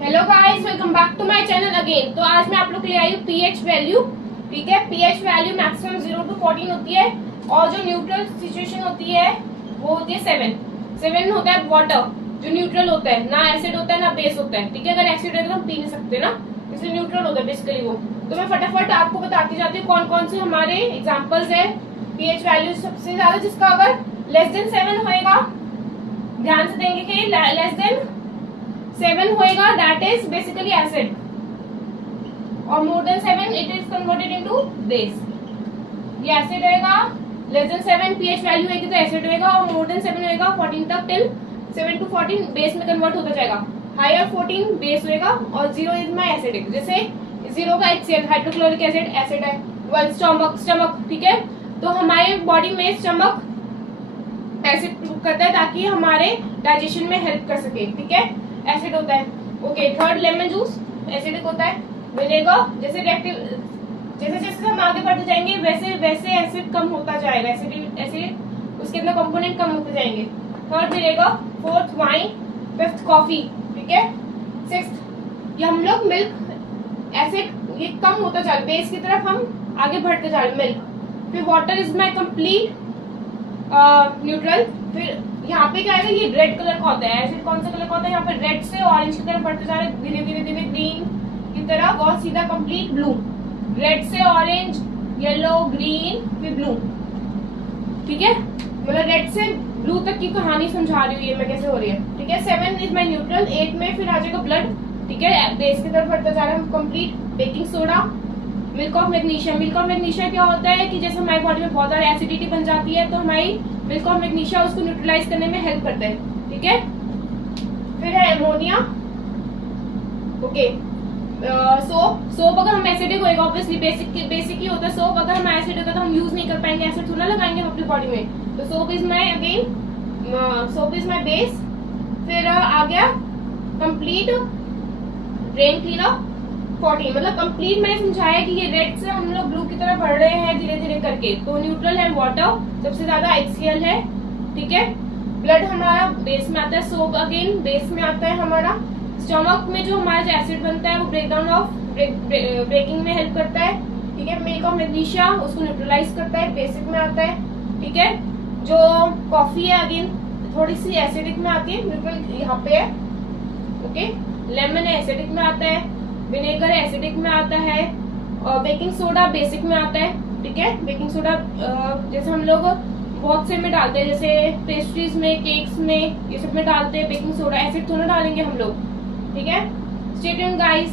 Hello guys, welcome back to my channel again. तो आज मैं आप लोग के लिए आई हूँ पीएच वैल्यू। ठीक है, पीएच वैल्यू मैक्सिमम 0 to 14 होती है और जो न्यूट्रल सिचुएशन होती है वो होती है 7 होता है वाटर, जो न्यूट्रल होता है, ना एसिड होता है ना बेस होता है। ठीक है, अगर एसिड है तो हम पी नहीं सकते ना, इसलिए न्यूट्रल होता है बेसिकली वो। तो मैं फटाफट आपको बताती जाती हूँ कौन कौन से हमारे एग्जाम्पल्स है पीएच वैल्यू। सबसे ज्यादा जिसका अगर लेस देन 7 होएगा, ध्यान से देंगे कि लेस देन 7 होएगा, दैट इज बेसिकली एसिड, और more than 7 it is converted into base. ये एसिड रहेगा, लेस देन 7 पीएच वैल्यू होगी तो एसिड होएगा, और मोर देन 7 होएगा 14 तक, टिल 7 to 14 बेस में कन्वर्ट होता जाएगा। हायर 14 बेस होएगा और 0 इज माई एसिडिक। जैसे 0 का HCl हाइड्रोक्लोरिक एसिड एसिड है। वेल स्टमक, ठीक है, तो हमारे बॉडी में स्टमक एसिड करता है ताकि हमारे डाइजेशन में हेल्प कर सके। ठीक है, एसिड होता है। Okay, third lemon juice acidic होता है। विनेगर जैसे जैसे जैसे हम आगे बढ़ते जाएंगे वैसे वैसे एसिड कम होता जाएगा, एसिड उसके अंदर कंपोनेंट कम होते जाएंगे। Third vinegar, fourth wine, fifth coffee. ठीक है, सिक्स्थ ये हम लोग मिल्क एसिड ये कम होता जा रहा है, बेस की तरफ हम आगे बढ़ते जा रहे हैं, मिल्क। फिर water is my complete neutral. फिर यहाँ पे क्या आएगा, ये रेड कलर का होता है। एसिड कौन सा कलर का होता है, यहाँ पे रेड से ऑरेंज की तरफ बढ़ते जा रहे हैं, धीरे धीरे धीरे ग्रीन की तरफ और सीधा कंप्लीट ब्लू। रेड से ऑरेंज, येलो, ग्रीन, फिर ब्लू। ठीक है, मतलब रेड से ब्लू तक की कहानी समझा रही हूँ ये मैं कैसे हो रही है। ठीक है, 7 इज माई न्यूट्रल। 8 में फिर आ जाएगा ब्लड। ठीक है, बेस की तरफ बढ़ता जा रहा है complete. Baking soda, milk of magnesia. Milk of magnesia क्या होता है कि जैसे हमारी बॉडी में बहुत ज्यादा एसिडिटी बन जाती है तो हमारी मिल्क ऑफ मैग्नीशिया उसको न्यूट्रलाइज करने में हेल्प करता है। ठीक है, फिर है अमोनिया। ओके, सोप अगर हम एसिडिक होएगा, ऑब्वियसली बेसिक ही होता है सोप। अगर हम एसिड होगा तो हम यूज नहीं कर पाएंगे, एसिड थोड़ा लगाएंगे अपनी बॉडी में। तो सोप इज माई बेस। फिर आ गया कंप्लीट ड्रेन क्लीनअप 14, मतलब कंप्लीट मैंने समझाया कि ये रेड से हम लोग ब्लू की तरफ बढ़ रहे हैं धीरे धीरे करके। तो न्यूट्रल है वाटर, सबसे ज्यादा HCl है। ठीक है, ब्लड हमारा बेस में आता है, सोप अगेन बेस में आता है हमारा। स्टमक में जो हमारा जो एसिड बनता है वो ब्रेकिंग में हेल्प करता है। ठीक है, मिल्क ऑफ मैग्नीशिया उसको न्यूट्रलाइज करता है, बेसिक में आता है। ठीक है, जो कॉफी है अगेन थोड़ी सी एसिडिक में आती है, न्यूट्रल यहाँ पे है। ओके, लेमन है एसिडिक में आता है, विनेगर एसिडिक में आता है, और बेकिंग सोडा बेसिक में आता है। ठीक है, बेकिंग सोडा जैसे हम लोग बहुत से में डालते हैं, जैसे पेस्ट्रीज में, केक्स में, ये सब में डालते हैं बेकिंग सोडा। एसिड थोड़ा डालेंगे हम लोग। ठीक है, स्टे ट्यून्ड गाइस।